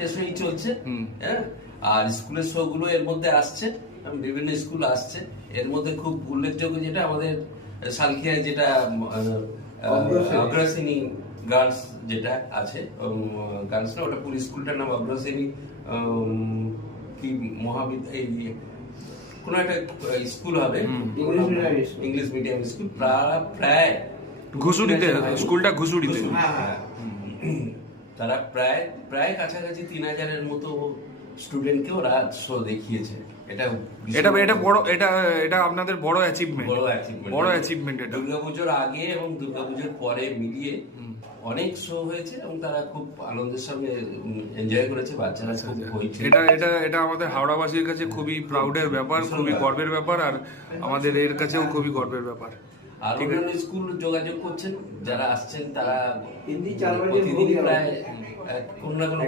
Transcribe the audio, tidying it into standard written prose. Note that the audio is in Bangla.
শেষই চলছে। হ্যাঁ, আর স্কুলের শো গুলো এর মধ্যে আসছে, বিভিন্ন স্কুল আসছে। এর মধ্যে খুব উল্লেখযোগ্য যেটা আমাদের সালখিয়ায় যেটা অগ্রশ্রেণী গার্লস যেটা আছে, গার্লস না, ওটা পুরো স্কুলটার নাম অগ্রশ্রেণী কি মহাবিদ্যালয়, কোন একটা স্কুল হবে, ইংলিশ মিডিয়াম স্কুল, প্রায় ঘুষুরিতে, স্কুলটা ঘুষুরিতে। তারা প্রায় কাছাকাছি 3000-এর মতো স্টুডেন্টকে ওরা শো দেখিয়েছে। এটা বড়, এটা আপনাদের বড় অ্যাচিভমেন্ট, বড় অ্যাচিভমেন্ট। এটা দুর্গাপুজোর আগে এবং দুর্গাপুজোর পরে মিলিয়ে অনেক শো হয়েছে এবং তারা খুব আনন্দের সঙ্গে এনজয় করেছে, বাচ্চারা খুব হয়েছে। এটা আমাদের হাওড়াবাসীর কাছে খুবই প্রাউডের ব্যাপার, খুবই গর্বের ব্যাপার, আর আমাদের এর কাছেও খুবই গর্বের ব্যাপার। আর অন্যান্য স্কুল যোগাযোগ করছেন, যারা আসছেন তারা প্রতিদিনই প্রায় কোনো না কোনো